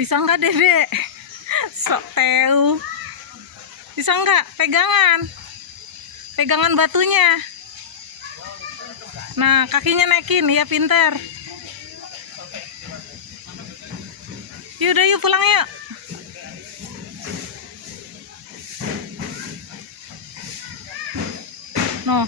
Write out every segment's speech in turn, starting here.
Bisa nggak Dede? Sok teu. Bisa nggak? Pegangan batunya. Nah, kakinya naikin, ya pinter. Yaudah yuk pulang yuk. No.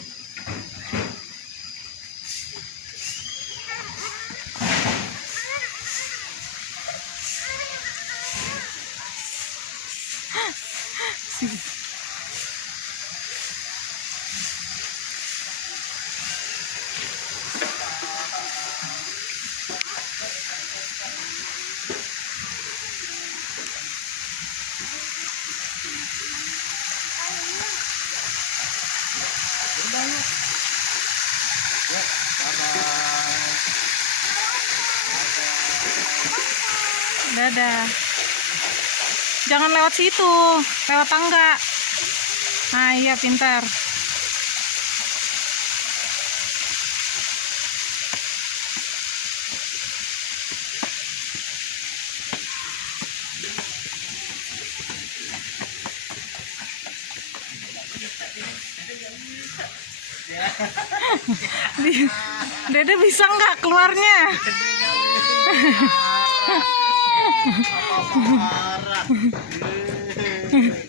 Dadah. Jangan lewat situ, lewat tangga. Nah, iya pintar. Dede bisa nggak keluarnya?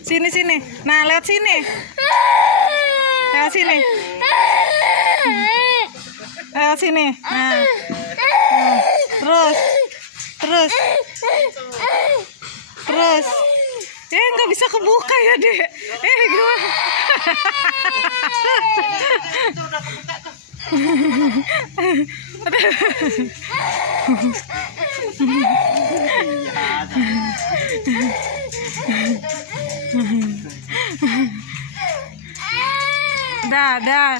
Sini. Nah, lewat sini. Lewat sini. Lewat sini. Nah. Terus. Nggak bisa kebuka ya, Dek. Gimana? Dah.